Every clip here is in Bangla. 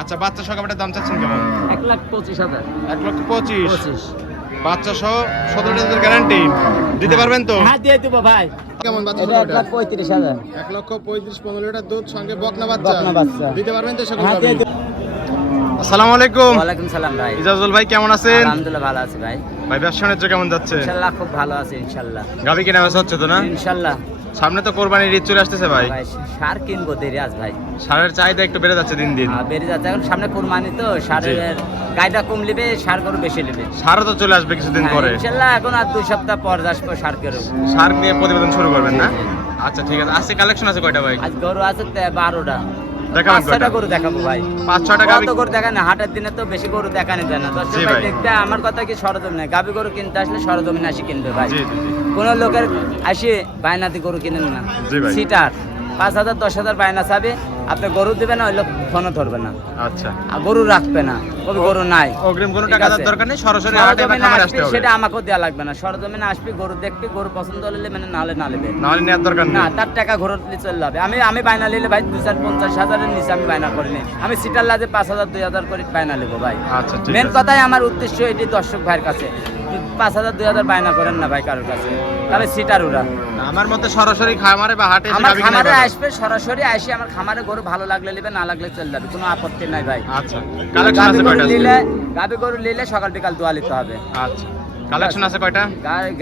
আচ্ছা, বাচ্চা সহ গাবিটার দাম চাচ্ছেন কেমন? 1,25,000। 1,25,000 বাচ্চা সহ 17 লিটারের গ্যারান্টি দিতে পারবেন তো? হ্যাঁ, দিয়ে দেবো ভাই। কেমন বাচ্চা? এটা 1,35,000। 1,35,000 15 লিটার দুধ সঙ্গে বকনা বাচ্চা দিতে পারবেন তো সকল হ্যাঁ, গাবি? দিয়ে দেবো। আসসালামু আলাইকুম। ওয়ালাইকুম সালাম ভাই। ইজাজুল ভাই কেমন আছেন? আলহামদুলিল্লাহ ভালো আছি ভাই। ভাই ব্যবসা বাণিজ্য কেমন যাচ্ছে? ইনশাআল্লাহ খুব ভালো আছে ইনশাআল্লাহ। গাবি কেনা বেচা হচ্ছে তো না? ইনশাআল্লাহ। সামনে তো কোরবানির ঈদ চলে আসতেছে ভাই। ভাই সার কিনবো দেরি আজ ভাই। সারের চাহিদা একটু বেড়ে যাচ্ছে দিন দিন। বেড়ে যাচ্ছে এখন সামনে কোরবানি তো সারের গায়টা কম নেবে, সার গরু বেশি নেবে। সারও তো চলে আসবে কিছুদিন পরে। ইনশাআল্লাহ এখন আর 2 সপ্তাহ পর আসবে সার গরু। সার নিয়ে প্রতিবেদন শুরু করবেন না? আচ্ছা ঠিক আছে। আজকে কালেকশন আছে কয়টা ভাই? আজ গরু আছে 12টা। দেখাবেন কয়টা? 5-6টা গরু দেখাবো ভাই। 5-6টা গাবি কত গরু দেখান না, হাটের দিনে তো বেশি গরু দেখানো যায় না। দর্শক জি ভাই ভাই। দেখতে আমার কথা কি সরজমিনে গাবি গরু কিনতে আসলে সরজমিনে আসি কিনবে ভাই। জি জি জি। কোন লোকের আসে বায়নাতে গরু কিনেন না। জি ভাই। সিটার 5,000 10,000 বায়না চাবে, আপনি গরু দিবেন না, ওই লোক ফোনও ধরবে না, আচ্ছা। আর গরু রাখবে না, ওই গরু নাই। অগ্রিম কোনো ঠিক টাকা আছে? দেওয়ার দরকার নেই, সরাসরি হাটে বা সরজমিনে খামারে আসবি, আসতে হবে। সেটা আমাকেও দেওয়া লাগবে না। সরজমিনে আসবি, গরু দেখবি, গরু পছন্দ হলে মানে নাহলে না নেবে নাহলে নেওয়ার দরকার না, নেই। তার টাকা ঘরত চলে যাবে। আমি বায়না নিলে ভাই 2,50,000-50,000-এর নিচে আমি বায়না করিনি। আমি সিটার লাজে 5,000 2,000 করে বায়না নেবো ভাই। আচ্ছা ঠিক মেন আছে। কথাই আমার উদ্দেশ্য এটি দর্শক ভাইয়ের কাছে 5,000 2,000 বায়না করেন না ভাই কারোর কাছে, তাহলে সিটার ওরা আমার মতে সরাসরি খামারে বা হাটে এসে আমার গাবি কিনে খামারে ভালো। আসবে, সরাসরি আসে আমার খামারে গরু ভালো লাগলে নেবে, না লাগলে চলে যাবে, কোনো আপত্তি নাই ভাই। আচ্ছা। কালেকশন গাবি আছে গরু কয়টা আজকে? নিলে, গাবি গরু নিলে সকাল বিকাল দোয়া নিতে হবে। আচ্ছা। কালেকশন আছে কয়টা?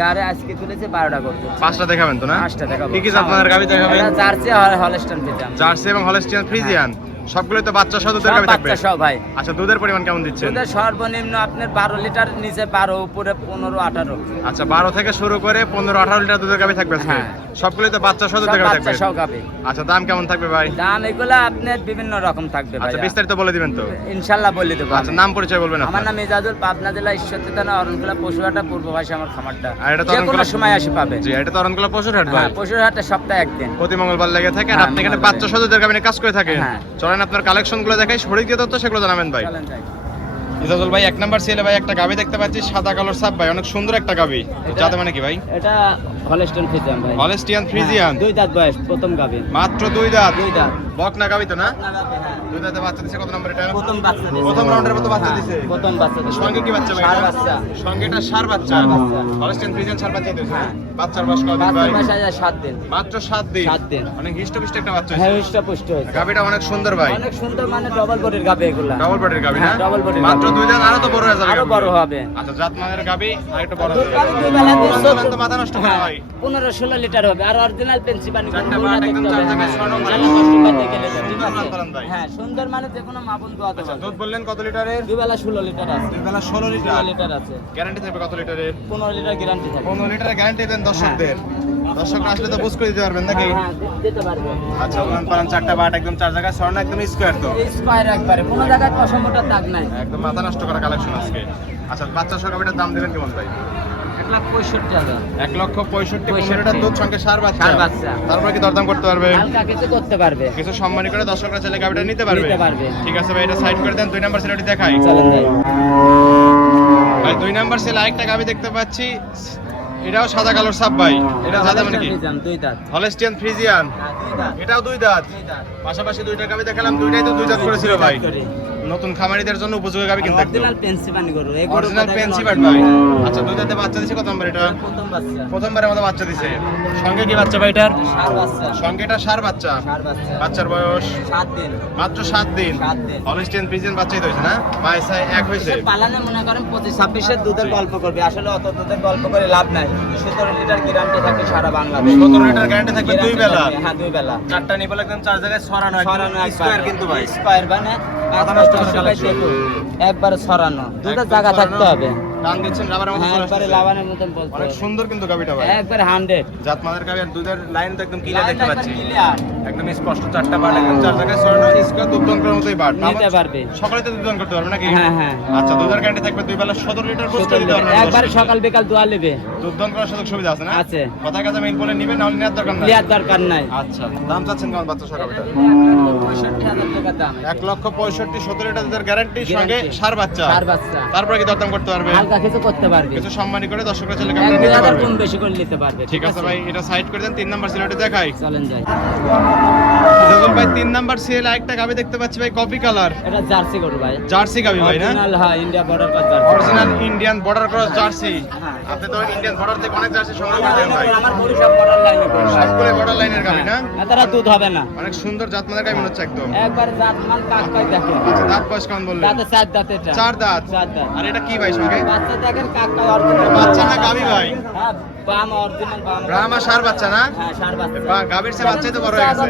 গাড়ি আজকে তুলেছে 12টা গরু। 5টা দেখাবেন তো না? 5টা দেখাবো। কি কি আপনাদের গাবি দেখাবেন? এটা জার্সি আর হলস্টাইন ফ্রিজিয়ান। জার্সি এবং হলস্টিয়ান ফ্রিজিয়ান সবগুলোই তো বাচ্চা সহ দুধের সব গাবি থাকবে। বাচ্চা সব ভাই। আচ্ছা, দুধের পরিমাণ কেমন দিচ্ছেন? দুধের সর্বনিম্ন আপনার 12 লিটার, নিচে 12, উপরে 15-18। আচ্ছা, 12 থেকে শুরু করে 15-18 লিটার দুধের গাবি থাকবে আজকে। হ্যাঁ। সবগুলোই তো বাচ্চা সহ সব দুধের গাবি বাচ্চা থাকবে। সব গাবে। আচ্ছা, দাম কেমন থাকবে ভাই? দাম এগুলা আপনার বিভিন্ন রকম থাকবে ভাই। আচ্ছা, বিস্তারিত বলে দিবেন তো। ইনশাআল্লাহ বলে দেবো। আচ্ছা, নাম পরিচয় বলবেন আমার আপনার। নাম এজাজুল, পাবনা জেলা ঈশ্বরদী থানা অরণকুলা পশুহাটা, পূর্বভাষী আমার খামারটা। আর এটা তো যে কোনো অরণকুলা- সময় আসি পাবে। জি, এটা তো অরণকুলা পশুর হাট ভাই। হ্যাঁ, পশুহাটে সপ্তাহে একদিন। প্রতি মঙ্গলবার লেগে থাকে আর হ্যাঁ, আপনি এখানে মঙ্গলবারে। বাচ্চা সহ দুধের গাবি নিয়ে কাজ করে থাকেন। হ্যাঁ। চলেন আপনার কালেকশন গুলো দেখাই, সঠিক দিয়ে তথ্য সেগুলো জানাবেন ভাই। চলেন যাই। ইজাজুল ভাই, 1 নাম্বার সেলে ভাই একটা গাবি দেখতে পাচ্ছি, সাদা কালোর সাপ ভাই, অনেক সুন্দর একটা গাবি। জাতে মানে কি ভাই? এটা হলস্টাইন ফ্রিজিয়ান ভাই। Holstein Friesian. হ্যাঁ, 2 দাঁত বয়স, প্রথম গাবে। মাত্র 2 দাঁত। 2 দাঁত। বকনা গাবি তো না? হ্যাঁ। 2 দাঁতে বাচ্চা দিছে। কত নম্বর এটা? প্রথম বাচ্চা দিছে। প্রথম রাউন্ডের মতো বাচ্চা হ্যাঁ, দিছে। প্রথম বাচ্চা দিছে। সঙ্গে কি বাচ্চা ভাই? ষাঁড় এটা? বাচ্চা। সঙ্গে এটা ষাঁড় বাচ্চা। ষাঁড় বাচ্চা। হলস্টিয়ান ফ্রিজিয়ান ষাঁড় বাচ্চা দিছে। হ্যাঁ। বাচ্চার বয়স কত দিন বাচ্চার ভাই? বয়স আজ 7 দিন। মাত্র 7 দিন। 7 দিন। অনেক হিষ্টপুষ্ট একটা বাচ্চা হ্যাঁ, হয়েছে। হৃষ্টপুষ্ট হয়েছে। গাবিটা অনেক সুন্দর ভাই। অনেক সুন্দর, মানে ডবল বডির গাবে এগুলা। ডাবল বডির গাবি না? হ্যাঁ, double body র মাত্র গাভী। 2 দাঁত, আরো তো বড় হয়ে যাবে। আরো গাভী। বড় হবে। আচ্ছা, জাতমানের গাবি আর একটু বড় দুধ হবে। পাবে 2 বেলা দিয়ে বলেন তো মাথা নষ্ট করে ভাই। 15-16 লিটার হবে। আর অরিজিনাল পেন্সি পানি চারটা বাট একদম চার জায়গায় ছড়ানো মানে। হ্যাঁ, সুন্দর, মানে যে কোনো মাপন দোয়াতে আচ্ছা, হবে। দুধ বললেন কত লিটারের? 2 বেলা 16 লিটার আছে। 2 বেলা 16 লিটার। 16 লিটার আছে। গ্যারান্টি থাকবে কত লিটারের? 15 লিটার গ্যারান্টি থাকে। 15 লিটারের গ্যারান্টি দেন দর্শকদের। দর্শকরা আসলে তো বুঝ করে দিতে পারবেন নাকি? হ্যাঁ, দিতে পারবে। আচ্ছা, ওখান পালান চারটা বাট একদম চার জায়গায় ছড়ানো, একদম স্কোয়ার তো। এই স্কয়ার একবারে, কোনো জায়গায় কসমোটা দাগ নাই। একদম মাথা নষ্ট করা কালেকশন আজকে। আচ্ছা, বাচ্চা সহ গাবিটার দাম দেবেন কেমন ভাই? 1,65,000। 1,65,000 15 লিটার দুধ সঙ্গে ষাঁড় বাচ্চা। ষাঁড় বাচ্চা। তারপরে কি দরদাম করতে পারবে? হালকা কিছু করতে পারবে। কিছু সম্মানী করে দর্শকরা চাইলে গাবিটা নিতে পারবে। নিতে পারবে। ঠিক আছে ভাই, এটা সাইড করে দেন। 2 নাম্বার সেলটি দেখাই চলেন যাই। ভাই। 2 নাম্বার সেল আরেকটা গাবি দেখতে পাচ্ছি, এটাও সাদা কালোর সাপ ভাই। এটা জাতে মানে কি? 2 দাঁত। Holstein Friesian. হ্যাঁ, 2 দাঁত। এটাও 2 দাঁত। 2 দাঁত। পাশাপাশি 2টা গাবি দেখালাম, 2টাই তো 2 দাঁত করেছিল ভাই। নতুন খামারিদের জন্য উপযোগী গাবি কিন্তু একদম অরিজিনাল পেন্সি পানি গরু। এই গরু অরিজিনাল কোথায় পেন্সি গেল? বাট ভাই। আচ্ছা, 2 দাঁতে বাচ্চা দিছে। কত নম্বর এটা? প্রথম বাচ্চা। প্রথমবারের মতো বাচ্চা দিছে। সঙ্গে কি বাচ্চা ভাই এটার? ষাঁড় বাচ্চা। সঙ্গে এটা ষাঁড় বাচ্চা। ষাঁড় বাচ্চা। বাচ্চার বয়স 7 দিন। মাত্র 7 দিন। 7 দিন। হলস্টিয়ান ফ্রিজিয়ান বাচ্চাই তো হয়েছে না? পয়সা এক হয়েছে। পালানে মনে করেন 25-26 এর দুধের গল্প করবে, আসলে অত দুধের গল্প করে লাভ নাই। 17 লিটার গ্যারান্টি থাকে সারা বাংলাদেশ। 17 লিটার গ্যারান্টি থাকবে 2 বেলা। হ্যাঁ, 2 বেলা। চারটা নিবল একদম চার জায়গায় ছড়ানো, ছড়ানো একদম স্কয়ার কিন্তু ভাই। স্কয়ার মানে মাথা নষ্ট করা কালেকশন। একবারে ছড়ানো, দুটো একদম জায়গা ছড়ানো। থাকতে হবে। টান দিচ্ছেন রাবারের মতো হ্যাঁ, চলে একবারে আসতেছে। লাভানের মতন বলতে অনেক হবে। সুন্দর কিন্তু গাবিটা ভাই। একবারে 100। জাতমানের গাবি আর দুধের লাইন তো একদম ক্লিয়ার দেখতে পাচ্ছি। ক্লিয়ার। একদম স্পষ্ট চারটা বাট একদম চার জায়গায় ছড়ানো, স্কয়ার দুধ করার মতোই বাট। নিতে পারবে। সকালে তো দুধ করতে পারবে নাকি? হ্যাঁ, হ্যাঁ। আচ্ছা, দুধের গ্যারান্টি থাকবে 2 বেলা 17 লিটার পুরো দিতে পারবে। একবারে সকাল বিকাল দোয়া নেবে। দুধ করার সুযোগ সুবিধা আছে না? আছে। কথা কাজে মিল বলে নিবেন, নাহলে নেওয়ার দরকার নাই। ক্লিয়ার দরকার নাই। আচ্ছা, দাম চাচ্ছেন কেমন বাচ্চা সহ গাবিটা? 65,000 টাকা দাম। 1,65,000 17 লিটার দুধের গ্যারান্টি সঙ্গে Guarantee। ষাঁড় বাচ্চা। ষাঁড় বাচ্চা। তারপরে কি দরদাম করতে পারবে? হালকা হালকা কিছু করতে পারবে, কিছু সম্মানী করে দর্শকরা চলে 1-2 কম বেশি করে নিতে পারবে। ঠিক আছে ভাই, এটা সাইড করে দেন। 3 নাম্বার সিলেটে দেখাই। চলেন যাই। ইজাজুল ভাই 3 নাম্বার সিএল একটা গাবি দেখতে পাচ্ছি ভাই, কফি কালার। এটা জার্সি গরু ভাই, জার্সি গাবি ভাই না? অরিজিনাল, হ্যাঁ, India border cross jersey, original Indian border cross jersey. হ্যাঁ। আপনি তো ইন্ডিয়ান বর্ডার থেকে অনেক জার্সি সংগ্রহ করেন ভাই। আমার গরু সব বর্ডার লাইনে গরু, সবগুলো বর্ডার লাইনের গাবি না? তারা দুধ হবে না, অনেক সুন্দর জাতমানের গাবি মনে হচ্ছে একদম। একবার জাতমান কাককাই দেখেন। আচ্ছা, দাঁত বয়স কেমন বললেন? দাঁতে 4 দাঁত, এটা 4 দাঁত। 4 দাঁত। আর এটা কি ভাই সঙ্গে? বাচ্চা দেখেন কাককাই অরিজিনাল বাচ্চা না গাবি ভাই? হ্যাঁ, বাম অরিজিনাল বাম। ব্রাহ্মা সার বাচ্চা না? হ্যাঁ, ষাঁড় বাচ্চা। গাবির চেয়ে বাচ্চাই তো বড় হয়ে গেছে।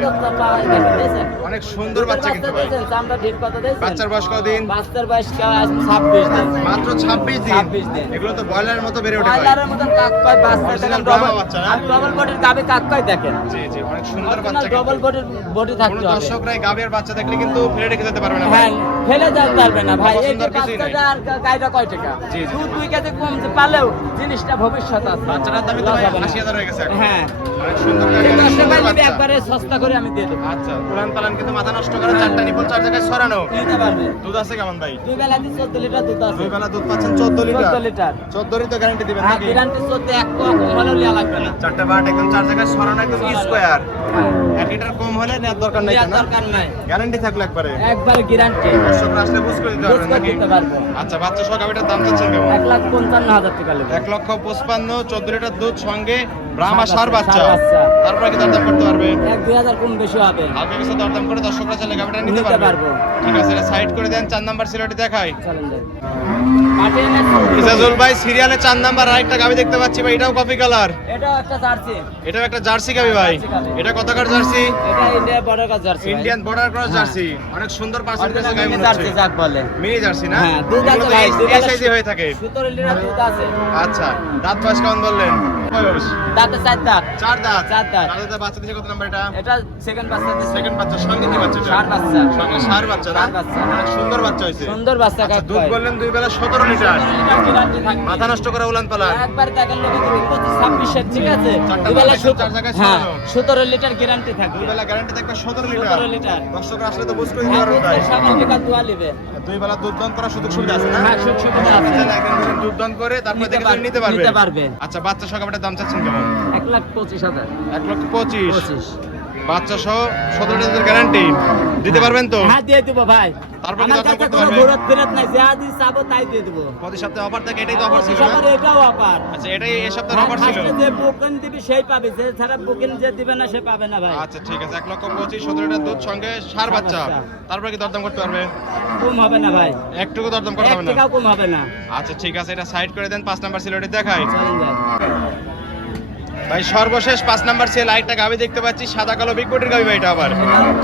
দেখেন, অনেক সুন্দর বাচ্চা কিন্তু ভাই। চামড়া ঢিল কত দিয়েছেন? বাচ্চার বয়স কতদিন? বাচ্চার বয়স 26 দিন। মাত্র 26 দিন। 26 দিন। এগুলো তো ব্রয়লারের মতো বেড়ে ওঠে ভাই। ব্রয়লারের মতন কাককাই বাচ্চা Original দেখেন, ব্রাহ্মা ডবল বাচ্চা না? আর ডবল বডির গাবে কাককাই দেখেন। জি জি, অনেক সুন্দর বাচ্চা কিন্তু। ডবল বডির বডি কোন থাকতে হবে। দর্শকরাই গাবির বাচ্চা দেখলে কিন্তু ফেলে রেখে যেতে পারবে না ভাই। হ্যাঁ, ফেলে যেতে পারবে না ভাই। এই যে পছন্দের কিছুই নাই। বাচ্চাটা আর গাইটা কয় টাকা? জি, জি। 2 কেজি কমতে পারলেও জিনিসটা ভবিষ্যৎ আছে। বাচ্চাটার দামই তো ভাই লস হবে না। 80,000 হয়ে গেছে এখন। হ্যাঁ, অনেক সুন্দর গাবি, অনেক 10 সুন্দর টাকা নিবে বাচ্চা। একবারে সস্তা করে আমি দিয়ে দেবো। আচ্ছা, পুরান পালান কিন্তু মাথা নষ্ট করে 4টা নিপল 4 জায়গায় ছড়ানো। নিতে পারবে। দুধ আছে কেমন ভাই? 2 বেলা দিয়ে 14 লিটার দুধ আছে। দুই বেলা দুধ পাচ্ছেন 14 লিটার। 14 লিটার। 14 তো গ্যারান্টি দিবেন হ্যাঁ, নাকি? গ্যারান্টি 14 এক কম হলেও লিয়া লাগবে না। 4টা বাট একদম 4 জায়গায় ছড়ানো, একদম স্কয়ার। হ্যাঁ, 1 লিটার কম হলে নেওয়ার দরকার নাই নেওয়ার না? দরকার নাই। গ্যারান্টি থাকলে একবারে একবারে গ্যারান্টি। দর্শকরা আসলে বুঝ করে দিতে বুঝ পারবেন করে নাকি? দিতে পারবো। আচ্ছা, বাচ্চা সহ গাবিটার দাম চাচ্ছেন কেমন? 1,55,000 টাকা নেবে। 1,55,000, 14 লিটার দুধ সঙ্গে ব্রাহ্মা সার বাচ্চা। ষাঁড় বাচ্চা। তারপরে কি দরদাম করতে পারবে? 1-2 কম বেশি হবে। হালকা কিছু দরদাম করে দর্শকরা চাইলে গাবিটা নিতে নিতে পারবে। পারবো। ঠিক আছে, এটা সাইড করে দেন। 4 নাম্বার সিলেটে দেখাই। চলেন যাই। কাটিয়ে নেন। ইজাজুল ভাই সিরিয়ালে 4 নাম্বার আরেকটা গাবি দেখতে পাচ্ছি ভাই, এটাও কফি কালার। এটাও একটা জার্সি। এটাও একটা জার্সি গাবি ভাই। জার্সি গাবি। এটা কতকার জার্সি? এটা India border cross jersey. Indian border cross হ্যাঁ। জার্সি। অনেক সুন্দর পার্সেন্টেজ গাবি মনে জার্সি হচ্ছে। যাক বলে। মিনি জার্সি না? হ্যাঁ, দুধ আছে এগুলো তো ভাই, দুধ এই আছে। সাইজে হয়ে থাকে। 17 লিটার দুধ আছে। আচ্ছা, দাঁত বয়স কেমন বললেন? বয়স দাঁতে 4 দাঁত। 4 দাঁত। 4 দাঁত। 4 দাঁতের বাচ্চা দিছে কত নাম্বার এটা? এটা সেকেন্ড বাচ্চা দিছে। সেকেন্ড বাচ্চা সঙ্গে কি বাচ্চা? ষাঁড় বাচ্চা। সঙ্গে সার বাচ্চা না? ষাঁড় বাচ্চা। অনেক সুন্দর বাচ্চা হয়েছে। সুন্দর বাচ্চা আচ্ছা, কাক দুধ কয়। বললেন 2 বেলা 17 লিটার। গ্যারান্টি থাকবে। মাথা নষ্ট করে উলান পালান। একবার দেখেন লোকে 25-26 এর, ঠিক আছে? চারটা 2 বেলা বাচ্চা, 4 জায়গায় হ্যাঁ, ছড়ানো। 17 লিটার গ্যারান্টি থাকবে। 2 বেলা গ্যারান্টি থাকবে 17 17 লিটার। লিটার। দর্শকরা আসলে তো বুঝ করে দিতে হ্যাঁ, পারবেন ভাই। দুধের সামগ্রিক আর দোয়া নিবে। 2 বেলা দুধ দান করার সুযোগ সুবিধা আছে না? হ্যাঁ, সুযোগ সুবিধা আছে। চাইলে একদিন দুদিন দুধ দান করে তারপর নিতে দেখে পারবে, নিতে পারবে। নিতে পারবে। আচ্ছা, বাচ্চা সহ গাবিটার দাম চাচ্ছেন কেমন? 1,25,000। 1,25,000। 25। বাচ্চা সহ 17 লিটার গ্যারান্টি দিতে পারবেন তো? হ্যাঁ, দিয়ে দেবো ভাই। তারপর কি আমার দরদাম কাছে করতে কোনো পারবে? ঘোরত ফেরত নাই, যা দিই চাবো তাই দিয়ে দেবো। প্রতি সপ্তাহে অফার থাকে, এটাই তো অফার ছিল না? সবার এটাও অফার। আচ্ছা, এটাই এই সপ্তাহের অফার ছিল। ফার্স্টে যে বুকিং দিবি সেই পাবে, যে ছাড়া বুকিং যে দিবে না সে পাবে না ভাই। আচ্ছা, ঠিক আছে। 1,25,000, 17 লিটার দুধ সঙ্গে সার বাচ্চা। বাচ্চা। তারপর কি দরদাম করতে পারবে? কম হবে না ভাই, একটুকু দরদাম করা 1 হবে না? টাকাও কম হবে না। আচ্ছা, ঠিক আছে, এটা সাইড করে দেন। 5 নাম্বার সিলেটে দেখাই। চলেন যাই। ভাই সর্বশেষ 5 নাম্বার সেল আরেকটা গাবি দেখতে পাচ্ছি, সাদা কালো বিগ বডির গাবি ভাই। এটা আবার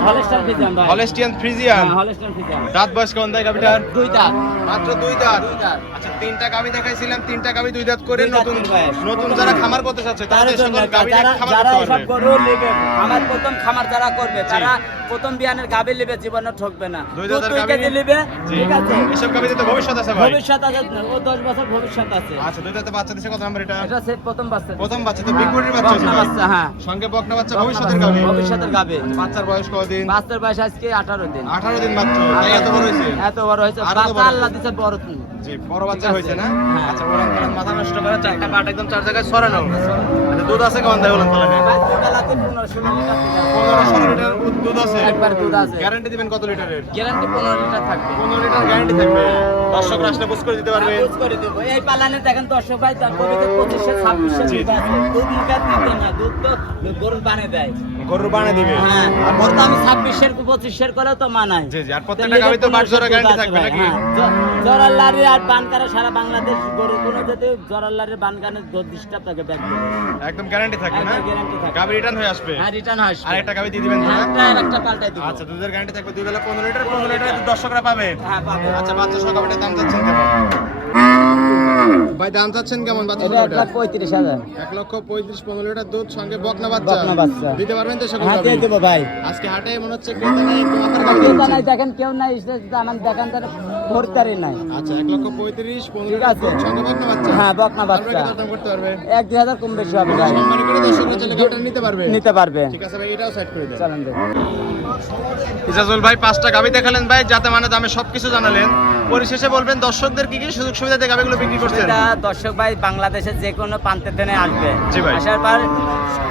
হলস্টাইন ফ্রিজিয়ান ভাই। Holstein Friesian. হ্যাঁ, হলস্টাইন ফ্রিজিয়ান। দাঁত বয়স কেমন দেয় গাবিটার? 2 দাঁত। মাত্র 2 দাঁত। 2 দাঁত। আচ্ছা, 3টা গাবি দেখাইছিলাম, 3টা গাবি 2 দাঁত করে। 2 দাঁত নতুন করে ভাই। নতুন যারা খামার করতে চাচ্ছে তার তাদের জন্য সকল গাবি যারা খামার যারা করতে এসব পারবে। গরু নেবে, আমার প্রথম খামার যারা করবে তারা প্রথম বিয়ানের গাবি নেবে, জীবনে ঠকবে না। 2 দুধ দাঁতের 2 গাভী কেজি নেবে, জি। ঠিক আছে? এসব গাবিতে তো ভবিষ্যৎ আছে ভাই। ভবিষ্যৎ আছে, ও 10 বছর ভবিষ্যৎ আছে। আচ্ছা, 2 দাঁতে বাচ্চা দিছে কত নাম্বার এটা? এটা সে প্রথম বাচ্চা। প্রথম বাচ্চা তো বিগ বডির বাচ্চা বকনা আছে ভাই। বাচ্চা, হ্যাঁ। সঙ্গে বকনা বাচ্চা ভবিষ্যতের গাবি। ভবিষ্যতের গাবে। বাচ্চার বয়স কতদিন? বাচ্চার বয়স আজকে 18 দিন। 18 দিন মাত্র। তাই এত বড় হয়েছে? এত বড় হয়েছে, আরো তো বাচ্চা বড়। আল্লাহ দিছে বড়। জি, বড় বাচ্চা ঠিক আছে। হয়েছে না? হ্যাঁ। আচ্ছা, ওলান পালান মাথা নষ্ট করে 4টা পাট একদম 4 জায়গায় ছড়ানো। আচ্ছা, দুধ আছে কেমন দেয় ওলান পালানে? ভাই দুবেলাতে 15-16 লিটার দুধ আছে। 15-16 লিটার দুধ আছে। একবার দুধ আছে। গ্যারান্টি দিবেন কত লিটারের? গ্যারান্টি 15 লিটার থাকবে। 15 লিটার গ্যারান্টি থাকবে। দর্শকরা আসলে বুঝ করে দিতে পারবে। বুঝ করে দেবো। এই পালানে দেখেন দর্শক ভাই, তার কবিতে 25-26 জি। দুধ আছে। দুধ মুখে দিতে না, দুধ তো গরুর বানে দেয়। গরুর বানা দিবে। হ্যাঁ, আর ওর তো আমি 26-25 করেও তো মানাই। জি জি, আর প্রত্যেকটা গাবি তো বাট জোড়া গ্যারান্টি থাকবে নাকি? জরার লারি আর বানকারা সারা বাংলাদেশ গরু কোনো যদি জরার লারির বানকানের দুধ ডিস্টার্ব থাকে ব্যাগ দেবে। একদম গ্যারান্টি থাকবে না? একদম guarantee থাকবে। গাবি রিটার্ন হয়ে আসবে। হ্যাঁ, রিটার্ন হয়। আর একটা গাবি দিয়ে দিবেন তো না? হ্যাঁ, একটা পাল্টাই দিব। আচ্ছা, দুধের গ্যারান্টি থাকবে 2 বেলা 15 লিটার। 15 লিটার দুধ দর্শকরা পাবে। হ্যাঁ, পাবে। আচ্ছা, বাচ্চা সহ গাবিটার দাম চাচ্ছেন কেমন? ভাই দাম চাচ্ছেন কেমন বাচ্চা এটা সহ গাবিটার? 1,35,000। 1,35,000, 15 লিটার দুধ সঙ্গে বকনা বাচ্চা। বকনা বাচ্চা। দিতে পারবেন তো সকল হ্যাঁ, গাবি? দিয়ে দেবো ভাই। আজকে হাটে মনে হচ্ছে ক্রেতা নাই, একটু মাথার গাবি কেউ দিচ্ছেন। নাই, দেখেন কেউ নাই, আমার দেখান তার ভোরতারি নাই। আচ্ছা, 1,35,000, 15 ঠিক লিটার আছে। দুধ সঙ্গে বকনা বাচ্চা। হ্যাঁ, বকনা তারপরে বাচ্চা। কি দরদাম করতে পারবে? 1-2 কম বেশি হবে ভাই। সম্মানী করে দর্শকরা চলে গাবিটা নিতে পারবে। নিতে পারবে। ঠিক আছে ভাই, এটাও সাইড করে দেন। চলেন দেখি। ইজাজুল ভাই 5টা গাবি দেখালেন ভাই, যাতে মানে দামে সবকিছু জানালেন। পরিশেষে বলবেন দর্শকদের কি কি সুযোগ সুবিধাতে গাবিগুলো বিক্রি করছেন? এটা দর্শক ভাই বাংলাদেশের যে কোনো প্রান্তে থেকে আসবে, জি ভাই। আসার পর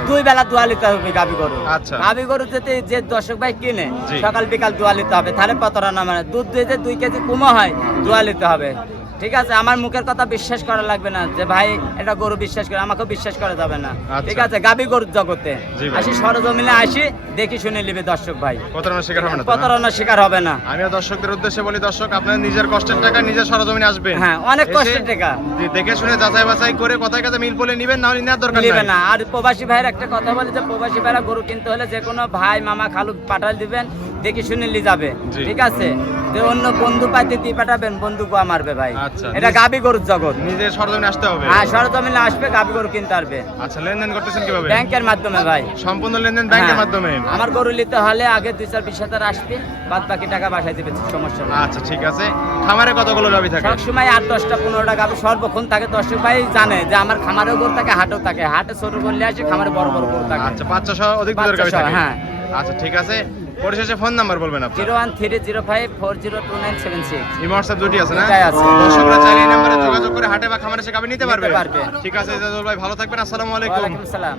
2 বেলা দোয়া নিতে হবে গাবি গরু। আচ্ছা। গাবি গরু যদি যে দর্শক ভাই কিনে জি। সকাল বিকাল দোয়া নিতে হবে, তাহলে প্রতারণা মানে দুধ দিয়ে 2 কেজি কমও হয় দোয়া নিতে হবে। ঠিক আছে, আমার মুখের কথা বিশ্বাস করা লাগবে না যে ভাই এটা গরু বিশ্বাস করে, আমাকেও বিশ্বাস করা যাবে না। আচ্ছা। ঠিক আছে, গাবি গরুর জগতে জি ভাই। আসি, সরজমিনে আসি, দেখি শুনে নিবে দর্শক ভাই, প্রতারণার শিকার হবে না তো, না? প্রতারণার শিকার হবে না। আমিও দর্শকদের উদ্দেশ্যে বলি, দর্শক আপনার নিজের কষ্টের টাকা নিজের সরজমিনে আসবেন। হ্যাঁ, অনেক এসে কষ্টের টাকা। জি, দেখে শুনে যাচাই বাছাই করে কথায় কাছে মিল বলে নিবেন, না হলে নেওয়ার দরকার নিবে নাই। না। আর প্রবাসী ভাইয়ের একটা কথা বলি যে প্রবাসী ভাইরা গরু কিনতে হলে যে কোনো ভাই মামা খালু পাঠাল দিবেন, দেখি শুনে লি যাবে। জি। ঠিক আছে, যে অন্য বন্ধু পাইতে দিয়ে পাঠাবেন, বন্ধু গোয়া মারবে ভাই। আচ্ছা। এটা গাবি গরুর জগৎ। নিজের সরজমিনে আসতে হবে। হ্যাঁ, সরজমিনে আসবে, গাবি গরু কিনতে পারবে। আচ্ছা, লেনদেন করতেছেন কিভাবে? ব্যাংকের মাধ্যমে ভাই। সম্পূর্ণ লেনদেন ব্যাংকের হ্যাঁ। মাধ্যমে। আমার গরু নিতে হলে আগে 2-4-20,000 আসবে, বাদ বাকি টাকা বাসায় দিবে, সমস্যা নেই। আচ্ছা, ঠিক আছে। খামারে কতগুলো গাবি থাকে? সবসময় 8-10টা-15টা গাবি সর্বক্ষণ থাকে। দর্শক ভাই জানে যে আমার খামারেও গরু থাকে, হাটেও থাকে। হাটে ছোট করলে আসে, খামারে বড় বড় গরু থাকে। আচ্ছা, 500 অধিক দুধের গাবি 500, থাকে। হ্যাঁ। আচ্ছা, ঠিক আছে। পরিশেষে ফোন নাম্বার বলবেন আপনি? 01305402976। ইমো হোয়াটসঅ্যাপ দুটি আছে না? দুটাই আছে। দর্শকরা চাইলে এই নাম্বারে যোগাযোগ করে হাটে বা খামারে এসে গাবি নিতে পারবে। নিতে পারবে। ঠিক আছে, ইজাজুল ভাই ভালো থাকবেন। আসসালামু আলাইকুম। ওয়ালাইকুম সালাম।